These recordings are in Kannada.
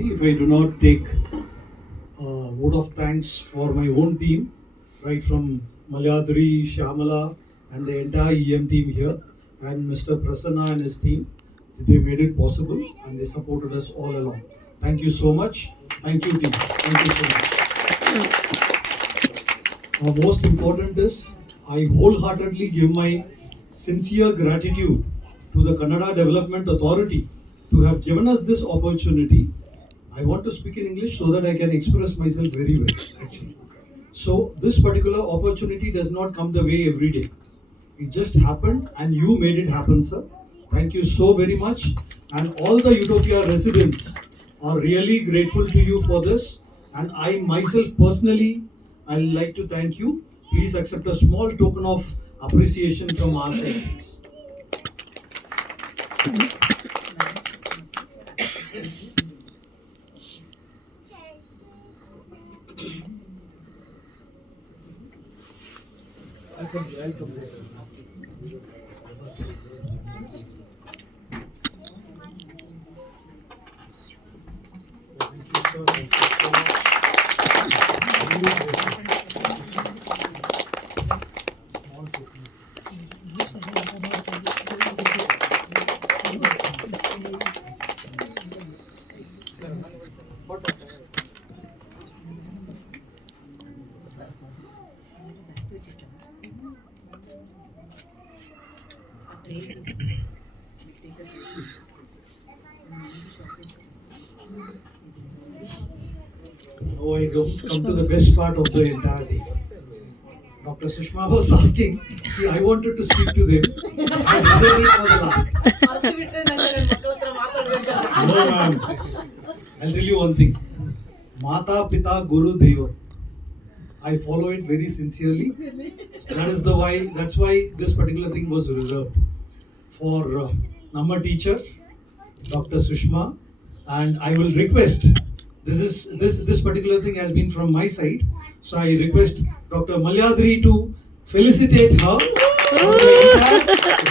opportunity if I do not take a vote of thanks for my own team, right from Malyadri, Shyamala, and the entire EM team here, and Mr. Prasanna and his team. They made it possible and they supported us all along. Thank you so much. Thank you, team. Thank you so much. Most important is I wholeheartedly give my sincere gratitude to the Kannada Development Authority to have given us this opportunity. I want to speak in English so that I can express myself very well, actually. So this particular opportunity does not come the way every day. It just happened and you made it happen, sir. Thank you so very much. And all the Utopia residents are really grateful to you for this. And I myself personally, I'd like to thank you. Please accept a small token of appreciation from our side, please. Now I come to the best part of the entire day. Dr. Sushma was asking, I wanted to speak to them. I reserved it for the last. No, ma'am. I'll tell you one thing. Mata Pita Guru Deva. I follow it very sincerely. So that's why this particular thing was reserved for Namma teacher, Dr. Sushma, and I will request. This particular thing has been from my side, so I request Dr. Malyadri to felicitate her, the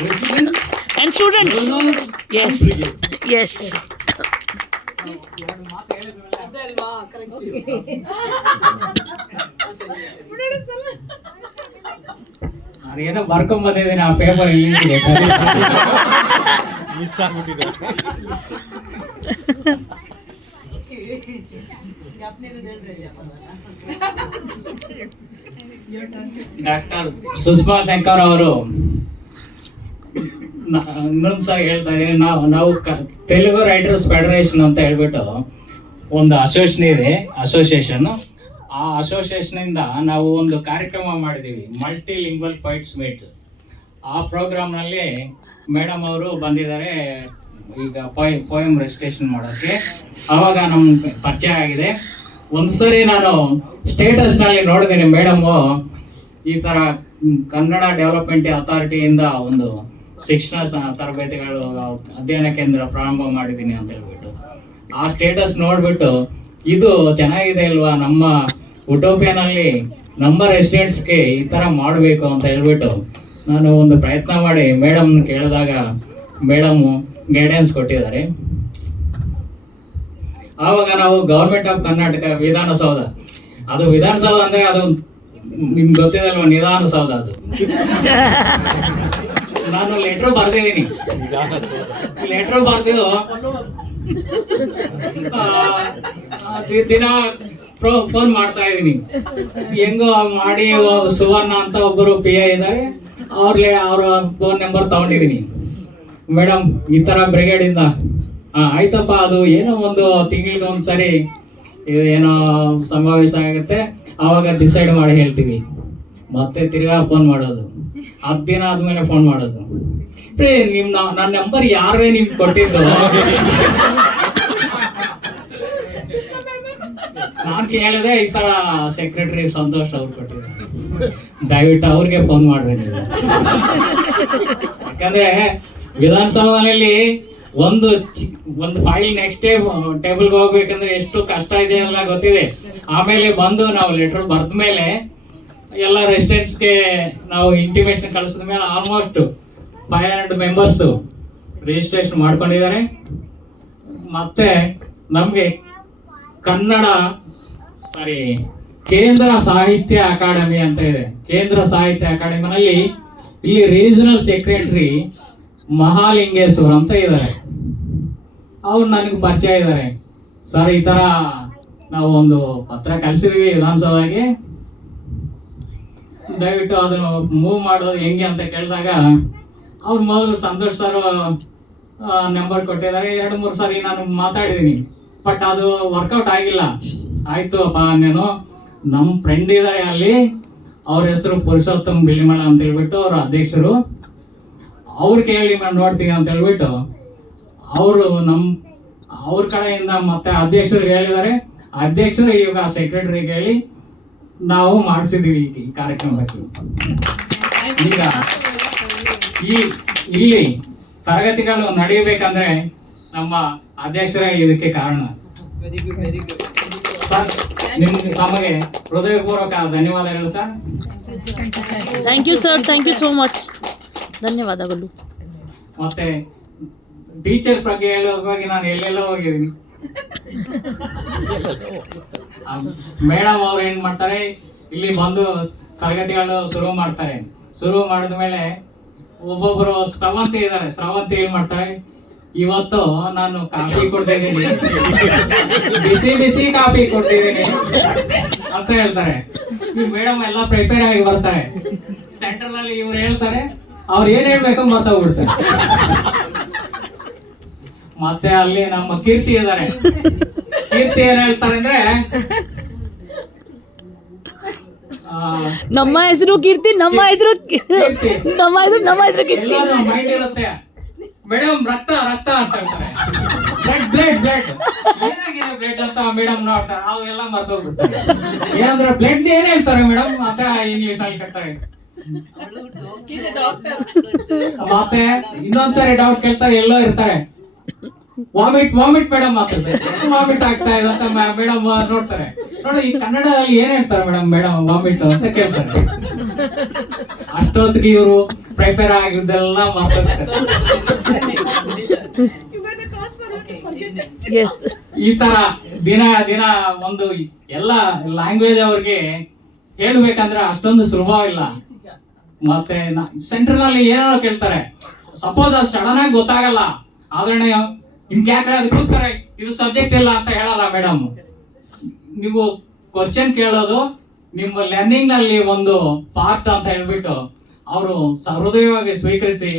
residents and students. Learners, Yes. and brigade. Yes. ಏನೋ ಬರ್ಕೊಂಡ್ ಬಂದಿದ್ದೀನಿ ಆ ಪೇಪರ್ ಇಲ್ಲಿ ಮಿಸ್ ಆಗ್ಬಿಟ್ಟಿದೆ. ಡಾಕ್ಟರ್ ಸುಷ್ಮಾ ಶಂಕರ್ ಅವರು ಇನ್ನೊಂದ್ಸಾರಿ ಹೇಳ್ತಾ ಇದೀನಿ, ನಾವು ತೆಲುಗು ರೈಟರ್ಸ್ ಫೆಡರೇಷನ್ ಅಂತ ಹೇಳ್ಬಿಟ್ಟು ಒಂದು ಅಸೋಸಿಯೇಷನ್ ಆ ಅಸೋಸಿಯೇಷನ್ ಇಂದ ನಾವು ಒಂದು ಕಾರ್ಯಕ್ರಮ ಮಾಡಿದೀವಿ, ಮಲ್ಟಿ ಲಿಂಗ್ವಲ್ ಪೊಯಿಟ್ಸ್ ಮೀಟ್. ಆ ಪ್ರೋಗ್ರಾಮ್ ನಲ್ಲಿ ಮೇಡಮ್ ಅವರು ಬಂದಿದ್ದಾರೆ ಈಗ ಪೋಯಮ್ ರೆಸಿಟೇಷನ್ ಮಾಡೋಕ್ಕೆ. ಆವಾಗ ನಮ್ಗೆ ಪರಿಚಯ ಆಗಿದೆ. ಒಂದ್ಸರಿ ನಾನು ಸ್ಟೇಟಸ್ ನಲ್ಲಿ ನೋಡಿದ್ದೀನಿ, ಮೇಡಮ್ಮು ಈ ತರ ಕನ್ನಡ ಡೆವಲಪ್ಮೆಂಟ್ ಅಥಾರಿಟಿಯಿಂದ ಒಂದು ಶಿಕ್ಷಣ ತರಬೇತಿಗಳು ಅಧ್ಯಯನ ಕೇಂದ್ರ ಪ್ರಾರಂಭ ಮಾಡಿದ್ದೀನಿ ಅಂತ ಹೇಳ್ಬಿಟ್ಟು ಆ ಸ್ಟೇಟಸ್ ನೋಡ್ಬಿಟ್ಟು ಇದು ಚೆನ್ನಾಗಿದೆ ಅಲ್ವಾ, ನಮ್ಮ ಉಟೋಪಿಯಾನಲ್ಲಿ ನಮ್ಮ ರೆಸಿಡೆಂಟ್ಸ್ಗೆ ಈ ಥರ ಮಾಡಬೇಕು ಅಂತ ಹೇಳ್ಬಿಟ್ಟು ನಾನು ಒಂದು ಪ್ರಯತ್ನ ಮಾಡಿ ಮೇಡಮ್ ಕೇಳಿದಾಗ ಮೇಡಮ್ಮು ಗೈಡೆನ್ಸ್ ಕೊಟ್ಟಿದ್ದಾರೆ. ಆವಾಗ ನಾವು ಗೌರ್ಮೆಂಟ್ ಆಫ್ ಕರ್ನಾಟಕ ವಿಧಾನಸೌಧ, ಅದು ವಿಧಾನಸೌಧ ಅಂದ್ರೆ ಅದು ನಿಮ್ಗೆ ಗೊತ್ತಿದಲ್ವ, ನಿಧಾನಸೌಧ ಅದು. ನಾನು ಲೆಟ್ರ್ ಬರ್ದಿದ್ದೀನಿ, ಲೆಟ್ರ್ ಬರ್ದಿದ್ದು ದಿನ ಫೋನ್ ಮಾಡ್ತಾ ಇದ್ದೀನಿ. ಹೆಂಗೋ ಮಾಡಿ ಸುವರ್ಣ ಅಂತ ಒಬ್ಬರು PI ಇದ್ದಾರೆ, ಅವ್ರ ಫೋನ್ ನಂಬರ್ ತಗೊಂಡಿದ್ದೀನಿ. ಮೇಡಮ್ ಈ ತರ ಬ್ರಿಗೇಡ್ ಇಂದ ಆಯ್ತಪ್ಪ, ಅದು ಏನೋ ಒಂದು ತಿಂಗಳಿಗೆ ಒಂದ್ಸರಿ ಏನೋ ಸಮಾವೇಶ ಆಗುತ್ತೆ, ಆವಾಗ ಡಿಸೈಡ್ ಮಾಡಿ ಹೇಳ್ತೀವಿ. ಮತ್ತೆ ತಿರ್ಗಾ ಫೋನ್ ಮಾಡೋದು, 10 ದಿನ ಆದ್ಮೇಲೆ ಫೋನ್ ಮಾಡೋದು, ನನ್ನ ನಂಬರ್ ಯಾರೇ ನಿಮ್ಗೆ ಕೊಟ್ಟಿದ್ದು? ನಾನ್ ಕೇಳಿದೆ, ಈ ತರ ಸೆಕ್ರೆಟರಿ ಸಂತೋಷ್ ಅವ್ರು ಕೊಟ್ಟಿದ್ದಾರೆ, ದಯವಿಟ್ಟು ಅವ್ರಿಗೆ ಫೋನ್ ಮಾಡ್ರಿ ನೀವು. ಯಾಕಂದ್ರೆ ವಿಧಾನಸೌಧದಲ್ಲಿ ಒಂದು ಫೈಲ್ ನೆಕ್ಸ್ಟ್ ಟೇಬಲ್ಗೆ ಹೋಗ್ಬೇಕಂದ್ರೆ ಎಷ್ಟು ಕಷ್ಟ ಇದೆ ಎಲ್ಲ ಗೊತ್ತಿದೆ. ಆಮೇಲೆ ಬಂದು ನಾವು ಲೆಟರ್ ಬರ್ದ ಮೇಲೆ ಎಲ್ಲ ರೆಸಿಡೆಂಟ್ಸ್ಗೆ ನಾವು ಇಂಟಿಮೇಷನ್ ಕಳಿಸಿದ ಮೇಲೆ ಆಲ್ಮೋಸ್ಟ್ 500 ಮೆಂಬರ್ಸ್ ರಿಜಿಸ್ಟ್ರೇಷನ್ ಮಾಡ್ಕೊಂಡಿದ್ದಾರೆ. ಮತ್ತೆ ನಮಗೆ ಕನ್ನಡ ಕೇಂದ್ರ ಸಾಹಿತ್ಯ ಅಕಾಡೆಮಿ ಅಂತ ಇದೆ. ಕೇಂದ್ರ ಸಾಹಿತ್ಯ ಅಕಾಡೆಮಿನಲ್ಲಿ ಇಲ್ಲಿ ರೀಜನಲ್ ಸೆಕ್ರೆಟರಿ ಮಹಾಲಿಂಗೇಶ್ವರ್ ಅಂತ ಇದ್ದಾರೆ. ಅವ್ರು ನನಗೆ ಪರಿಚಯ ಇದ್ದಾರೆ. ಸರ್, ಈ ತರ ನಾವು ಒಂದು ಪತ್ರ ಕಲಿಸಿದ್ವಿ ವಿಧಾನಸಭೆಗೆ, ದಯವಿಟ್ಟು ಅದನ್ನು ಮೂವ್ ಮಾಡೋದು ಹೆಂಗೆ ಅಂತ ಕೇಳಿದಾಗ ಅವ್ರು ಮೊದಲು ಸಂತೋಷ್ ಸರ್ ನಂಬರ್ ಕೊಟ್ಟಿದ್ದಾರೆ. 2-3 ಸಾರಿ ನಾನು ಮಾತಾಡಿದ್ದೀನಿ, ಬಟ್ ಅದು ವರ್ಕೌಟ್ ಆಗಿಲ್ಲ. ಆಯ್ತು ಅಪ್ಪ, ನೀನು ನಮ್ಮ ಫ್ರೆಂಡ್ ಇದ್ದಾರೆ ಅಲ್ಲಿ, ಅವ್ರ ಹೆಸರು ಪುರುಷೋತ್ತಮ್ ಬಿಳಿಮಳ ಅಂತ ಹೇಳ್ಬಿಟ್ಟು ಅವ್ರ ಅಧ್ಯಕ್ಷರು, ಅವ್ರು ಕೇಳಿ ನಾನು ನೋಡ್ತೀನಿ ಅಂತ ಹೇಳ್ಬಿಟ್ಟು ಅವರು ಅವ್ರ ಕಡೆಯಿಂದ ಮತ್ತೆ ಅಧ್ಯಕ್ಷರಿಗೆ ಹೇಳಿದ್ದಾರೆ. ಅಧ್ಯಕ್ಷರು ಈಗ ಸೆಕ್ರೆಟರಿಗೆ ಹೇಳಿ ನಾವು ಮಾಡಿಸಿದೀವಿ ಈ ಕಾರ್ಯಕ್ರಮಕ್ಕೆ. ಈಗ ಇಲ್ಲಿ ತರಗತಿಗಳು ನಡೆಯಬೇಕಂದ್ರೆ ನಮ್ಮ ಅಧ್ಯಕ್ಷರೇ ಇದಕ್ಕೆ ಕಾರಣ. ಸರ್, ತಮಗೆ ಹೃದಯಪೂರ್ವಕ ಧನ್ಯವಾದಗಳು sir. Thank you sir, thank you so much. ಧನ್ಯವಾದಗಳು. ಮತ್ತೆ ಟೀಚರ್ ಬಗ್ಗೆ ಹೇಳುವಾಗ ನಾನು ಎಲ್ಲೆಲ್ಲೋ ಹೋಗಿದ್ದೀನಿ. ಮೇಡಮ್ ಅವ್ರು ಏನ್ ಮಾಡ್ತಾರೆ, ಇಲ್ಲಿ ಬಂದು ತರಗತಿಗಳು ಶುರು ಮಾಡ್ತಾರೆ. ಶುರು ಮಾಡಿದ್ಮೇಲೆ ಒಬ್ಬೊಬ್ರು ಸ್ರವಂತಿ ಇದ್ದಾರೆ. ಸ್ರವಂತಿ ಏನ್ ಮಾಡ್ತಾರೆ, ಇವತ್ತು ನಾನು ಕಾಫಿ ಕೊಡ್ತಿದ್ದೀನಿ, ಬಿಸಿ ಬಿಸಿ ಕಾಫಿ ಕೊಡ್ತಿದ್ದೀನಿ ಅಂತ ಹೇಳ್ತಾರೆ. ಈ ಮೇಡಮ್ ಎಲ್ಲ ಪ್ರಿಪೇರ್ ಆಗಿ ಬರ್ತಾರೆ. ಸೆಂಟ್ರಲ್ ಅಲ್ಲಿ ಇವ್ರು ಹೇಳ್ತಾರೆ, ಅವ್ರು ಏನ್ ಹೇಳ್ಬೇಕು ಮರ್ತೋಗ್ಬಿಡ್ತಾರೆ. ಮತ್ತೆ ಅಲ್ಲಿ ನಮ್ಮ ಕೀರ್ತಿ ಇದ್ದಾರೆ. ಕೀರ್ತಿ ಏನ್ ಹೇಳ್ತಾರೆ ಅಂದ್ರೆ, ನಮ್ಮ ಹೆಸರು ಕೀರ್ತಿ, ನಮ್ಮ ಹೆಸರು ಕೀರ್ತಿ. ಮೈಂಡ್ ಇರುತ್ತೆ. ಮೇಡಮ್ ರಕ್ತ ರಕ್ತ ಅಂತ ಹೇಳ್ತಾರೆ. ಬ್ಲಡ್ ಬ್ಲಡ್ ಬ್ಲಡ್ ಏನಾಗಿದೆ ಬ್ಲಡ್ ಅಂತ ಮೇಡಮ್ ನೋಡ್ತಾರೆ. ಅವೆಲ್ಲ ಮರ್ತೋಗ್ಬಿಡ್ತಾರೆ. ಏನಂದ್ರೆ ಬ್ಲಡ್ ಏನ್ ಹೇಳ್ತಾರೆ ಮೇಡಮ್ ಅಂತ ಇಂಗ್ಲಿಷ್ ಅಲ್ಲಿ ಕಟ್ತಾರೆ. ಮತ್ತೆ ಇನ್ನೊಂದ್ಸರಿ ಡೌಟ್ ಕೇಳ್ತಾರೆ, ಎಲ್ಲೋ ಇರ್ತಾರೆ, ವಾಮಿಟ್ ವಾಮಿಟ್ ಮೇಡಮ್ ಆಗ್ತದೆ, ವಾಮಿಟ್ ಆಗ್ತಾ ಇದೆ ಅಂತ ಮೇಡಮ್ ನೋಡ್ತಾರೆ. ನೋಡಿ, ಈ ಕನ್ನಡದಲ್ಲಿ ಏನ್ ಹೇಳ್ತಾರೆ ಮೇಡಮ್ ವಾಮಿಟ್ ಅಂತ ಕೇಳ್ತಾರೆ. ಅಷ್ಟೊತ್ತಿಗೆ ಇವರು ಪ್ರಿಪೇರ್ ಆಗಿದ್ದೆಲ್ಲ ಮಾತಾಡ್ತಾರೆ. ಈ ತರ ದಿನ ದಿನ ಒಂದು ಎಲ್ಲ ಲ್ಯಾಂಗ್ವೇಜ್ ಅವ್ರಿಗೆ ಹೇಳ್ಬೇಕಂದ್ರೆ ಅಷ್ಟೊಂದು ಸುಲಭ ಇಲ್ಲ. ಮತ್ತೆ ಸೆಂಟ್ರಲ್ ಅಲ್ಲಿ ಏನೋ ಕೇಳ್ತಾರೆ, ಸಪೋಸ್ ಅದು ಸಡನ್ ಆಗಿ ಗೊತ್ತಾಗಲ್ಲ, ಆದ್ರೆ ನಿಮ್ಗೆ ಯಾಕಂದ್ರೆ ಅದು ಕೂತ್ತಾರೆ, ಇದು ಸಬ್ಜೆಕ್ಟ್ ಇಲ್ಲ ಅಂತ ಹೇಳಲ್ಲ ಮೇಡಮ್. ನೀವು ಕ್ವಶನ್ ಕೇಳೋದು ನಿಮ್ಮ ಲರ್ನಿಂಗ್ ನಲ್ಲಿ ಒಂದು ಪಾರ್ಟ್ ಅಂತ ಹೇಳ್ಬಿಟ್ಟು ಅವರು ಹೃದಯವಾಗಿ ಸ್ವೀಕರಿಸಿ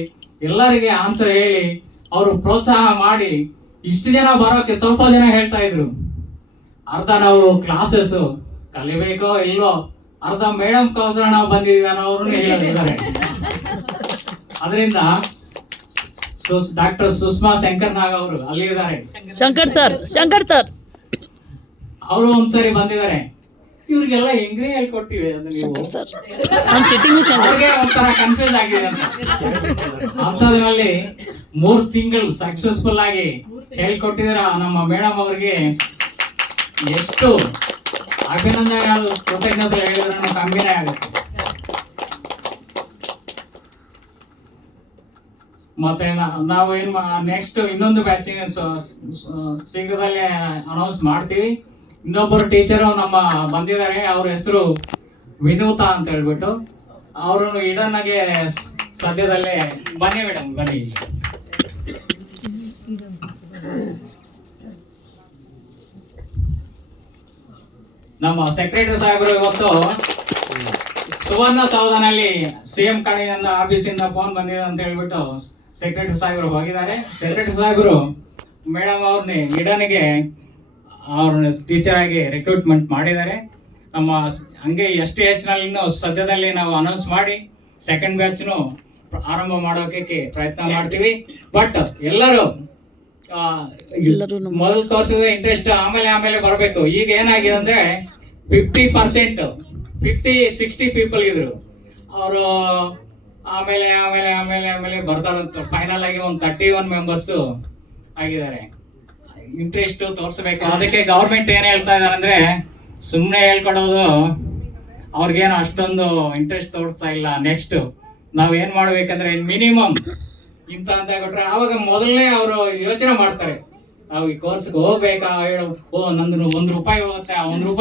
ಎಲ್ಲರಿಗೆ ಆನ್ಸರ್ ಹೇಳಿ ಅವರು ಪ್ರೋತ್ಸಾಹ ಮಾಡಿ ಇಷ್ಟು ಜನ ಬರೋಕೆ ಸ್ವಲ್ಪ ಜನ ಹೇಳ್ತಾ ಇದ್ರು. ಅರ್ಧ ನಾವು ಕ್ಲಾಸಸ್ ಕಲಿಬೇಕೋ ಇಲ್ವೋ, ಅರ್ಧ ಮೇಡಮ್ ಕೋಸ್ಕರ ನಾವು ಬಂದಿದೀವಿ ಅನ್ನೋರು ಹೇಳಿದ್ದಾರೆ. ಅದರಿಂದ ಡಾಕ್ಟರ್ ಸುಷ್ಮಾ ಶಂಕರ್ ನಾಗ್ ಅವರು ಅಲ್ಲಿ ಇದ್ದಾರೆ. ಶಂಕರ್ ಸರ್ ಅವರು ಒಂದ್ಸರಿ ಬಂದಿದ್ದಾರೆ. ಇವ್ರಿಗೆಲ್ಲ ಹೆಂಗ್ರಿ ಹೇಳ್ಕೊಡ್ತೀವಿ ಶಂಕರ್ ಸರ್ ಅವ್ರಿಗೆ ಒಂಥರ ಕನ್ಫ್ಯೂಸ್ ಆಗಿದೆ ಅಂತ. ಅಂತದ್ರಲ್ಲಿ 3 ತಿಂಗಳು ಸಕ್ಸಸ್ಫುಲ್ ಆಗಿ ಹೇಳ್ಕೊಟ್ಟಿದ್ರ ನಮ್ಮ ಮೇಡಮ್ ಅವ್ರಿಗೆ ಎಷ್ಟು ಅಭಿನಂದನೆ, ಕೃತಜ್ಞತೆ ಹೇಳಿದ್ರೆ ಕಮ್ಮಿನೇ ಆಗುತ್ತೆ. ಮತ್ತೆ ನಾವು ಏನ್ ನೆಕ್ಸ್ಟ್ ಇನ್ನೊಂದು ಬ್ಯಾಚಿಂಗ್ ಶೀಘ್ರದಲ್ಲೇ ಅನೌನ್ಸ್ ಮಾಡ್ತೀವಿ. ಇನ್ನೊಬ್ಬರು ಟೀಚರ್ ನಮ್ಮ ಬಂದಿದ್ದಾರೆ, ಅವ್ರ ಹೆಸರು ವಿನೂತಾ ಅಂತ ಹೇಳ್ಬಿಟ್ಟು. ಅವ್ರನ್ನು ಇಡನ್ಗೆ ಸದ್ಯದಲ್ಲೇ ಬನ್ನಿ ಮೇಡಮ್, ಬನ್ನಿ. ನಮ್ಮ ಸೆಕ್ರೆಟರಿ ಸಾಹೇಬರು ಇವತ್ತು ಸುವರ್ಣ ಸೌಧನಲ್ಲಿ ಸಿಎಂ ಕಡೆಯಿಂದ ಆಫೀಸಿಂದ ಫೋನ್ ಬಂದಿದೆ ಅಂತ ಹೇಳ್ಬಿಟ್ಟು ಸೆಕ್ರೆಟರಿ ಸಾಹೇಬರು ಹೋಗಿದ್ದಾರೆ. ಸೆಕ್ರೆಟರಿ ಸಾಹೇಬರು ಮೇಡಮ್ ಅವ್ರನ್ನ ಇಡನಿಗೆ ಅವ್ರ ಟೀಚರ್ ಆಗಿ ರಿಕ್ರೂಟ್ಮೆಂಟ್ ಮಾಡಿದ್ದಾರೆ. ನಮ್ಮ ಹಂಗೆ STH ನಲ್ಲಿ ಸದ್ಯದಲ್ಲಿ ನಾವು ಅನೌನ್ಸ್ ಮಾಡಿ ಸೆಕೆಂಡ್ ಬ್ಯಾಚ್ನು ಆರಂಭ ಮಾಡೋಕೆ ಪ್ರಯತ್ನ ಮಾಡ್ತೀವಿ. ಬಟ್ ಎಲ್ಲರೂ ಮೊದಲು ತೋರಿಸಿದ ಇಂಟ್ರೆಸ್ಟ್ ಆಮೇಲೆ ಬರಬೇಕು. ಈಗ ಏನಾಗಿದೆ ಅಂದ್ರೆ 50%, 50-60 ಪೀಪಲ್ ಇದ್ರು. ಅವರು ಆಮೇಲೆ ಬರ್ತಾರಂತ. ಫೈನಲ್ ಆಗಿ ಒಂದು 31 ಮೆಂಬರ್ಸ್ ಆಗಿದ್ದಾರೆ. ಇಂಟ್ರೆಸ್ಟ್ ತೋರಿಸ್ಬೇಕು. ಅದಕ್ಕೆ ಗವರ್ಮೆಂಟ್ ಏನ್ ಹೇಳ್ತಾ ಇದಾರೆ ಅಂದ್ರೆ, ಸುಮ್ಮನೆ ಹೇಳ್ಕೊಡೋದು ಅವ್ರಿಗೇನು ಅಷ್ಟೊಂದು ಇಂಟ್ರೆಸ್ಟ್ ತೋರಿಸ್ತಾ ಇಲ್ಲ. ನೆಕ್ಸ್ಟ್ ನಾವ್ ಏನ್ ಮಾಡ್ಬೇಕಂದ್ರೆ ಮಿನಿಮಮ್ ಇಂತ ಅಂತ ಕೊಟ್ರೆ ಆವಾಗ ಮೊದಲನೇ ಅವರು ಯೋಚನೆ ಮಾಡ್ತಾರೆ, ನಾವು ಈ ಕೋರ್ಸ್ಗೆ ಹೋಗ್ಬೇಕಾ ಹೇಳು, ಓ ನಂದು 1 ರೂಪಾಯಿ ಹೋಗುತ್ತೆ, ಆ 1 ರೂಪಾಯಿ